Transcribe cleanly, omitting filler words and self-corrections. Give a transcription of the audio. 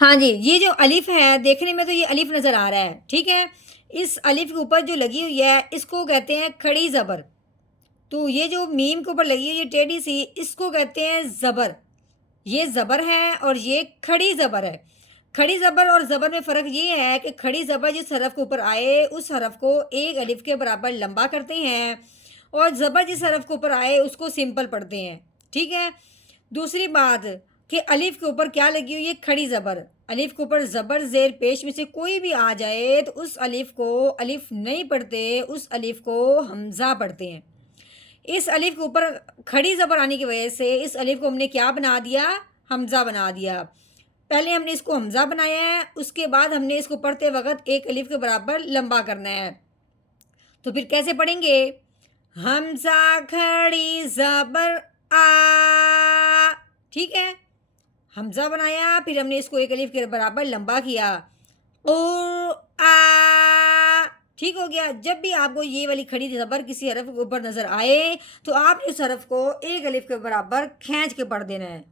ہاں جی، یہ جو الف ہے دیکھنے میں تو یہ الف نظر آ رہا ہے، ٹھیک ہے؟ اس الف کے اوپر جو لگی ہوئی ہے اس کو کہتے ہیں کھڑی زبر۔ تو یہ جو میم کے اوپر لگی ہوئی ہے ٹیڑھی سی، اس کو کہتے ہیں زبر۔ یہ زبر ہے اور یہ کھڑی زبر ہے۔ کھڑی زبر اور زبر میں فرق یہ ہے کہ کھڑی زبر جس حرف کے اوپر آئے اس حرف کو ایک الف کے برابر لمبا کرتے ہیں، اور زبر جس حرف کے اوپر آئے اس کو سمپل پڑھتے ہیں، ٹھیک ہے؟ دوسری بات کہ الف کے اوپر کیا لگی ہوئی ہے؟ کھڑی زبر۔ الف کے اوپر زبر زیر پیش میں سے کوئی بھی آ جائے تو اس الف کو الف نہیں پڑھتے، اس الف کو حمزہ پڑھتے ہیں۔ اس الف کے اوپر کھڑی زبر آنے کی وجہ سے اس الف کو ہم نے کیا بنا دیا؟ حمزہ بنا دیا۔ پہلے ہم نے اس کو حمزہ بنایا ہے، اس کے بعد ہم نے اس کو پڑھتے وقت ایک الف کے برابر لمبا کرنا ہے۔ تو پھر کیسے پڑھیں گے؟ حمزہ کھڑی زبر آ، ٹھیک ہے؟ حمزہ بنایا، پھر ہم نے اس کو ایک الف کے برابر لمبا کیا، آ، ٹھیک ہو گیا؟ جب بھی آپ کو یہ والی کھڑی زبر کسی حرف کے اوپر نظر آئے تو آپ نے اس حرف کو ایک الف کے برابر کھینچ کے پڑھ دینا ہے۔